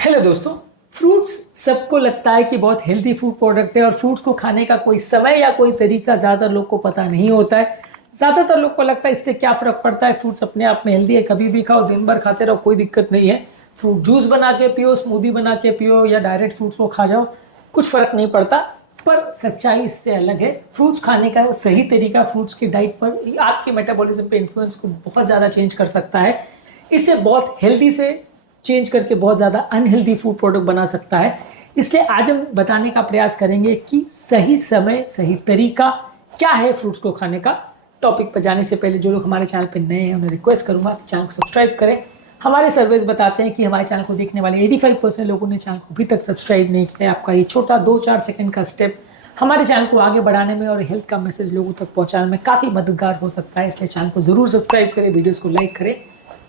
Hello दोस्तों। Fruits सबको लगता है कि बहुत हेल्दी फूड प्रोडक्ट है और फ्रूट्स को खाने का कोई समय या कोई तरीका ज़्यादातर लोग को पता नहीं होता है। ज़्यादातर लोग को लगता है इससे क्या फ़र्क पड़ता है, फ्रूट्स अपने आप में हेल्दी है, कभी भी खाओ, दिन भर खाते रहो, कोई दिक्कत नहीं है। फ्रूट जूस बना के पियो, स्मूदी बना के पियो या डायरेक्ट फ्रूट्स को खा जाओ, कुछ फ़र्क नहीं पड़ता। पर सच्चाई इससे अलग है। फ्रूट्स खाने का सही तरीका फ्रूट्स की डाइट पर आपके मेटाबॉलिज्म पे इन्फ्लुएंस को बहुत ज़्यादा चेंज कर सकता है। इससे बहुत हेल्दी से चेंज करके बहुत ज़्यादा अनहेल्दी फूड प्रोडक्ट बना सकता है। इसलिए आज हम बताने का प्रयास करेंगे कि सही समय सही तरीका क्या है फ्रूट्स को खाने का। टॉपिक पर जाने से पहले जो लोग हमारे चैनल पर नए हैं उन्हें रिक्वेस्ट करूंगा कि चैनल को सब्सक्राइब करें। हमारे सर्वेज बताते हैं कि हमारे चैनल को देखने वाले 85% लोगों ने चैनल को अभी तक सब्सक्राइब नहीं किया है। आपका ये छोटा 2-4 सेकंड का स्टेप हमारे चैनल को आगे बढ़ाने में और हेल्थ का मैसेज लोगों तक पहुंचाने में काफ़ी मददगार हो सकता है। इसलिए चैनल को ज़रूर सब्सक्राइब करें, वीडियोस को लाइक करें।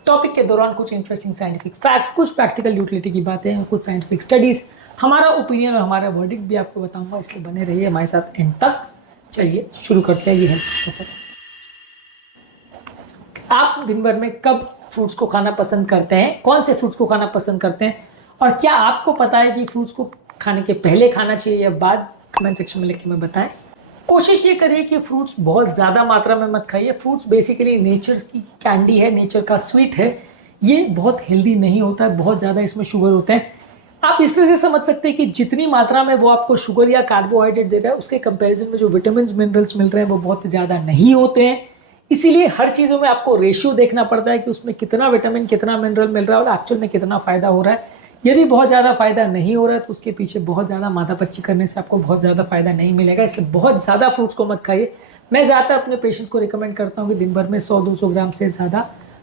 टॉपिक के दौरान कुछ इंटरेस्टिंग साइंटिफिक फैक्ट्स, कुछ प्रैक्टिकल यूटिलिटी की बातें, कुछ साइंटिफिक स्टडीज, हमारा ओपिनियन और हमारा वर्डिक्ट भी आपको बताऊंगा। इसलिए बने रहिए हमारे साथ एंड तक। चलिए शुरू करते हैं ये हेल्थ सफर। आप दिन भर में कब फ्रूट्स को खाना पसंद करते हैं, कौन से फ्रूट्स को खाना पसंद करते हैं, और क्या आपको पता है कि फ्रूट्स को खाने के पहले खाना चाहिए या बाद? कमेंट सेक्शन में लिख के में बताएं। कोशिश ये करिए कि फ्रूट्स बहुत ज़्यादा मात्रा में मत खाइए। फ्रूट्स बेसिकली नेचर की कैंडी है, नेचर का स्वीट है। ये बहुत हेल्दी नहीं होता है, बहुत ज़्यादा इसमें शुगर होता है। आप इस तरह से समझ सकते हैं कि जितनी मात्रा में वो आपको शुगर या कार्बोहाइड्रेट दे रहा है उसके कंपैरिजन में जो विटामिन मिनरल्स मिल रहे हैं वो बहुत ज़्यादा नहीं होते हैं। इसीलिए हर चीज़ों में आपको रेशियो देखना पड़ता है कि उसमें कितना विटामिन कितना मिनरल मिल रहा है और एक्चुअल में कितना फ़ायदा हो रहा है। यदि बहुत ज़्यादा फ़ायदा नहीं हो रहा है तो उसके पीछे बहुत ज़्यादा माथापच्ची करने से आपको बहुत ज़्यादा फ़ायदा नहीं मिलेगा। इसलिए बहुत ज़्यादा फ्रूट्स को मत खाइए। मैं ज़्यादातर अपने पेशेंट्स को रिकमेंड करता हूँ कि दिन भर में 100-200 ग्राम से ज़्यादा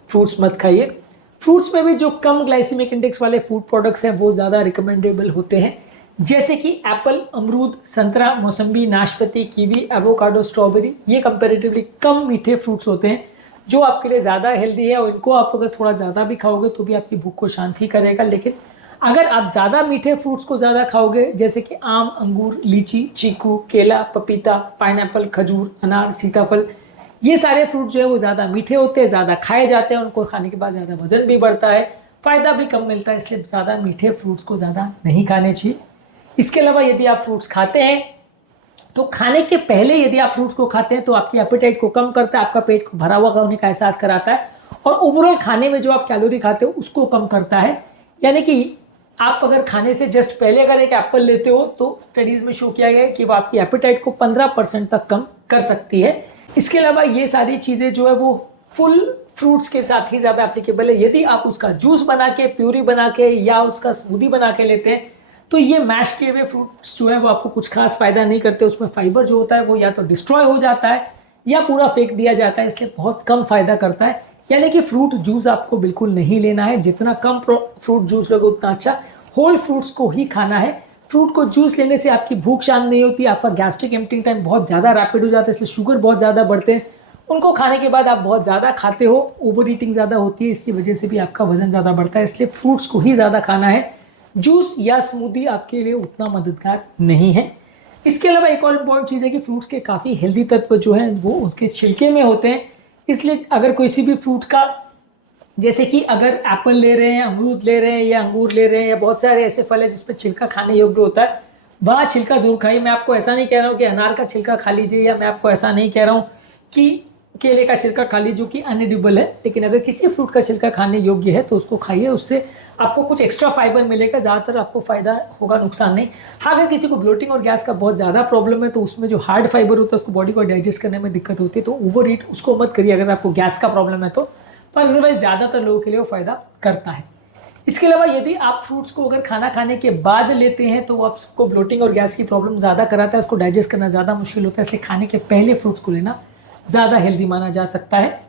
फ्रूट्स मत खाइए। फ्रूट्स में भी जो कम ग्लाइसेमिक इंडेक्स वाले फूड प्रोडक्ट्स हैं वो ज़्यादा रिकमेंडेबल होते हैं, जैसे कि एप्पल, अमरूद, संतरा, मौसम्बी, नाशपाती, कीवी, एवोकाडो, स्ट्रॉबेरी। ये कंपेरेटिवली कम मीठे फ्रूट्स होते हैं जो आपके लिए ज़्यादा हेल्दी है और इनको आप अगर थोड़ा ज़्यादा भी खाओगे तो भी आपकी भूख को शांति करेगा। लेकिन अगर आप ज़्यादा मीठे फ्रूट्स को ज़्यादा खाओगे, जैसे कि आम, अंगूर, लीची, चीकू, केला, पपीता, पाइनएप्पल, खजूर, अनार, सीताफल, ये सारे फ्रूट जो है वो ज़्यादा मीठे होते हैं, ज़्यादा खाए जाते हैं, उनको खाने के बाद ज़्यादा वजन भी बढ़ता है, फ़ायदा भी कम मिलता है। इसलिए ज़्यादा मीठे फ्रूट्स को ज़्यादा नहीं खाने चाहिए। इसके अलावा यदि आप फ्रूट्स खाते हैं तो खाने के पहले यदि आप फ्रूट्स को खाते हैं तो आपकी एपेटाइट को कम करता है, आपका पेट को भरा हुआ होने का एहसास कराता है और ओवरऑल खाने में जो आप कैलोरी खाते हो उसको कम करता है। यानी कि आप अगर खाने से जस्ट पहले अगर एक एप्पल लेते हो तो स्टडीज़ में शो किया गया है कि वो आपकी एपेटाइट को 15% तक कम कर सकती है। इसके अलावा ये सारी चीज़ें जो है वो फुल फ्रूट्स के साथ ही ज़्यादा एप्लीकेबल है। यदि आप उसका जूस बना के, प्यूरी बना के या उसका स्मूदी बना के लेते हैं तो ये मैश किए हुए फ्रूट्स जो है वो आपको कुछ खास फायदा नहीं करते। उसमें फाइबर जो होता है वो या तो डिस्ट्रॉय हो जाता है या पूरा फेंक दिया जाता है, इसलिए बहुत कम फायदा करता है। यानी कि फ्रूट जूस आपको बिल्कुल नहीं लेना है। जितना कम फ्रूट जूस लोगे उतना अच्छा। होल फ्रूट्स को ही खाना है। फ्रूट को जूस लेने से आपकी भूख शांत नहीं होती, आपका गैस्ट्रिक एम्प्टिंग टाइम बहुत ज़्यादा रैपिड हो जाता है, इसलिए शुगर बहुत ज़्यादा बढ़ते हैं। उनको खाने के बाद आप बहुत ज़्यादा खाते हो, ओवर ईटिंग ज़्यादा होती है, इसकी वजह से भी आपका वजन ज़्यादा बढ़ता है। इसलिए फ्रूट्स को ही ज़्यादा खाना है। जूस या स्मूदी आपके लिए उतना मददगार नहीं है। इसके अलावा एक और इम्पॉर्टेंट चीज़ है कि फ्रूट्स के काफ़ी हेल्दी तत्व जो हैं वो उसके छिलके में होते हैं। इसलिए अगर किसी भी फ्रूट का, जैसे कि अगर एप्पल ले रहे हैं, अमरूद ले रहे हैं या अंगूर ले रहे हैं या बहुत सारे ऐसे फल है जिसपे छिलका खाने योग्य होता है, वह छिलका जरूर खाइए। मैं आपको ऐसा नहीं कह रहा हूँ कि अनार का छिलका खा लीजिए, या मैं आपको ऐसा नहीं कह रहा हूँ कि केले का छिलका खा लीजिए जो कि अनएडिबल है। लेकिन अगर किसी फ्रूट का छिलका खाने योग्य है तो उसको खाइए, उससे आपको कुछ एक्स्ट्रा फाइबर मिलेगा, ज़्यादातर आपको फायदा होगा, नुकसान नहीं। हाँ, अगर किसी को ब्लोटिंग और गैस का बहुत ज़्यादा प्रॉब्लम है तो उसमें जो हार्ड फाइबर होता है उसको बॉडी को डाइजेस्ट करने में दिक्कत होती है, तो ओवर ईट उसको मत करिए अगर आपको गैस का प्रॉब्लम है तो। पर अदरवाइज ज़्यादातर लोगों के लिए वो फ़ायदा करता है। इसके अलावा यदि आप फ्रूट्स को अगर खाना खाने के बाद लेते हैं तो आपको ब्लोटिंग और गैस की प्रॉब्लम ज़्यादा कराता है, उसको डाइजेस्ट करना ज़्यादा मुश्किल होता है। इसलिए खाने के पहले फ्रूट्स को लेना ज़्यादा हेल्दी माना जा सकता है।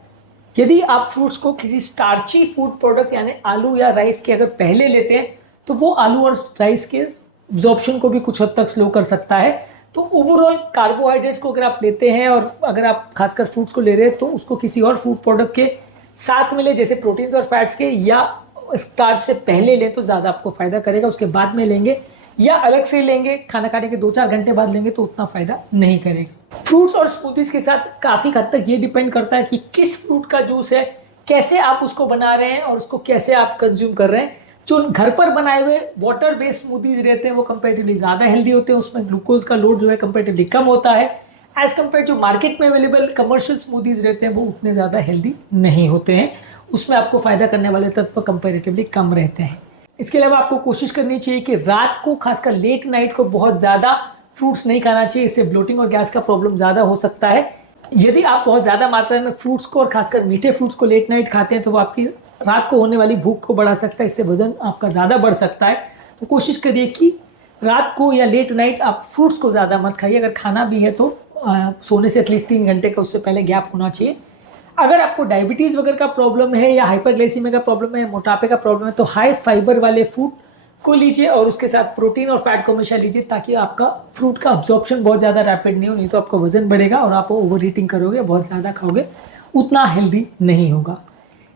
यदि आप फ्रूट्स को किसी स्टार्ची फूड प्रोडक्ट यानी आलू या राइस के अगर पहले लेते हैं तो वो आलू और राइस के एब्जॉर्प्शन को भी कुछ हद तक स्लो कर सकता है। तो ओवरऑल कार्बोहाइड्रेट्स को अगर आप लेते हैं और अगर आप खासकर फ्रूट्स को ले रहे हैं तो उसको किसी और फूड प्रोडक्ट के साथ में ले, जैसे प्रोटीन्स और फैट्स के, या स्टार्च से पहले लें तो ज़्यादा आपको फ़ायदा करेगा। उसके बाद में लेंगे या अलग से लेंगे, खाना खाने के 2-4 घंटे बाद लेंगे तो उतना फ़ायदा नहीं करेगा। फ्रूट्स और स्मूदीज़ के साथ काफ़ी हद तक ये डिपेंड करता है कि किस फ्रूट का जूस है, कैसे आप उसको बना रहे हैं और उसको कैसे आप कंज्यूम कर रहे हैं। जो घर पर बनाए हुए वाटर बेस्ड स्मूदीज रहते हैं वो कंपेरेटिवली ज़्यादा हेल्दी होते हैं, उसमें ग्लूकोज का लोड जो है कंपेरेटिवली कम होता है, एज कम्पेयर जो मार्केट में अवेलेबल कमर्शियल स्मूदीज रहते हैं वो उतने ज़्यादा हेल्दी नहीं होते हैं, उसमें आपको फ़ायदा करने वाले तत्व कंपेरेटिवली कम रहते हैं। इसके अलावा आपको कोशिश करनी चाहिए कि रात को, खासकर लेट नाइट को, बहुत ज़्यादा फ्रूट्स नहीं खाना चाहिए, इससे ब्लोटिंग और गैस का प्रॉब्लम ज़्यादा हो सकता है। यदि आप बहुत ज़्यादा मात्रा में फ्रूट्स को और खासकर मीठे फ्रूट्स को लेट नाइट खाते हैं तो वो आपकी रात को होने वाली भूख को बढ़ा सकता है, इससे वजन आपका ज़्यादा बढ़ सकता है। तो कोशिश करिए कि रात को या लेट नाइट आप फ्रूट्स को ज़्यादा मत खाइए। अगर खाना भी है तो सोने से एटलीस्ट 3 घंटे का उससे पहले गैप होना चाहिए। अगर आपको डायबिटीज़ वगैरह का प्रॉब्लम है या हाइपरग्लाइसीमिया का प्रॉब्लम है, मोटापे का प्रॉब्लम है, तो हाई फाइबर वाले फूड को लीजिए और उसके साथ प्रोटीन और फैट को हमेशा लीजिए, ताकि आपका फ्रूट का अब्जॉर्प्शन बहुत ज़्यादा रैपिड नहीं हो, नहीं तो आपका वजन बढ़ेगा और आप ओवर ईटिंग करोगे, बहुत ज़्यादा खाओगे, उतना हेल्दी नहीं होगा।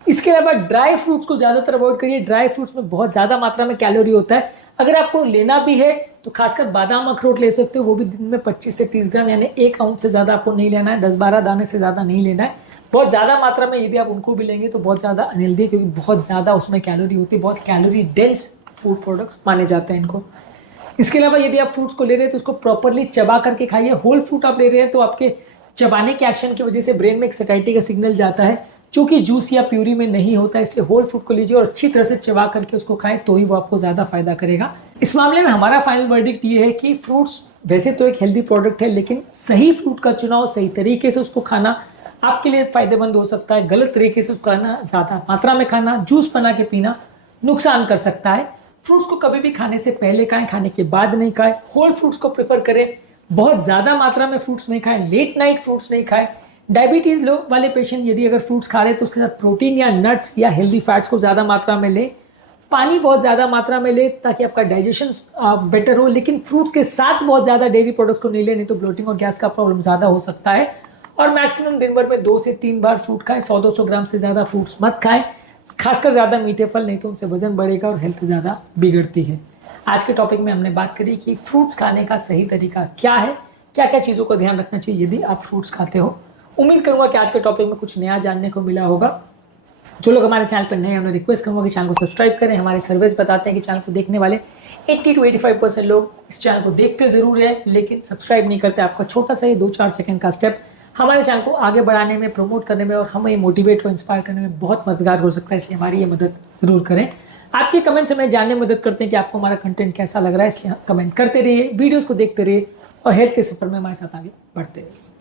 इसके अलावा ड्राई फ्रूट्स को ज़्यादातर अवॉइड करिए। ड्राई फ्रूट्स में बहुत ज़्यादा मात्रा में कैलोरी होता है। अगर आपको लेना भी है तो खासकर बादाम अखरोट ले सकते हो, वो भी दिन में 25 से 30 ग्राम, यानी 1 आउंस से ज़्यादा आपको नहीं लेना है, 10-12 दाने से ज़्यादा नहीं लेना है। बहुत ज़्यादा मात्रा में यदि आप उनको भी लेंगे तो बहुत ज़्यादा अनहेल्दी, क्योंकि बहुत ज़्यादा उसमें कैलोरी होती है, बहुत कैलोरी डेंस फूड प्रोडक्ट्स माने जाते हैं इनको। इसके अलावा यदि आप फ्रूट्स को ले रहे हैं तो उसको प्रॉपरली चबा करके खाइए। होल फ्रूट आप ले रहे हैं तो आपके चबाने के एक्शन की वजह से ब्रेन में एक सैटिस्फैक्टरी का सिग्नल जाता है, जो कि जूस या प्यूरी में नहीं होता है, इसलिए होल फ्रूट को लीजिए और अच्छी तरह से चबा करके उसको खाएं, तो ही वो आपको ज़्यादा फायदा करेगा। इस मामले में हमारा फाइनल वर्डिक्ट ये है कि फ्रूट्स वैसे तो एक हेल्दी प्रोडक्ट है, लेकिन सही फ्रूट का चुनाव, सही तरीके से उसको खाना आपके लिए फ़ायदेमंद हो सकता है। गलत तरीके से उसको खाना, ज़्यादा मात्रा में खाना, जूस बना के पीना नुकसान कर सकता है। फ्रूट्स को कभी भी खाने से पहले खाएं, खाने के बाद नहीं खाएं। होल फ्रूट्स को प्रेफर करें, बहुत ज़्यादा मात्रा में फ्रूट्स नहीं खाएं, लेट नाइट फ्रूट्स नहीं खाएं। डायबिटीज़ लो वाले पेशेंट यदि अगर फ्रूट्स खा रहे हैं तो उसके साथ प्रोटीन या नट्स या हेल्दी फैट्स को ज़्यादा मात्रा में लें। पानी बहुत ज़्यादा मात्रा में लें ताकि आपका डाइजेशन बेटर हो, लेकिन फ्रूट्स के साथ बहुत ज़्यादा डेयरी प्रोडक्ट्स को नहीं लें, नहीं तो ब्लोटिंग और गैस का प्रॉब्लम ज़्यादा हो सकता है। और मैक्सिमम दिन भर में 2 से 3 बार फ्रूट खाएं। 100-200 ग्राम से ज़्यादा फ्रूट्स मत खाएं, खासकर ज़्यादा मीठे फल, नहीं तो उनसे वजन बढ़ेगा और हेल्थ ज़्यादा बिगड़ती है। आज के टॉपिक में हमने बात करी कि फ्रूट्स खाने का सही तरीका क्या है, क्या क्या चीज़ों का ध्यान रखना चाहिए यदि आप फ्रूट्स खाते हो। उम्मीद करूंगा कि आज के टॉपिक में कुछ नया जानने को मिला होगा। जो लोग हमारे चैनल पर नए हैं, उन्हें रिक्वेस्ट करूंगा कि चैनल को सब्सक्राइब करें। हमारे सर्वेस बताते हैं कि चैनल को देखने वाले 80 to 85% लोग इस चैनल को देखते ज़रूर हैं, लेकिन सब्सक्राइब नहीं करते। आपका छोटा सा ये 2-4 सेकंड का स्टेप हमारे चैनल को आगे बढ़ाने में, प्रमोट करने में और हमें मोटिवेट और इंस्पायर करने में बहुत मददगार हो सकता है, इसलिए हमारी ये मदद ज़रूर करें। आपके कमेंट्स हमें जानने में मदद करते हैं कि आपको हमारा कंटेंट कैसा लग रहा है, इसलिए कमेंट करते रहिए, वीडियोज़ को देखते रहिए और हेल्थ के सफ़र में हमारे साथ आगे बढ़ते रहिए।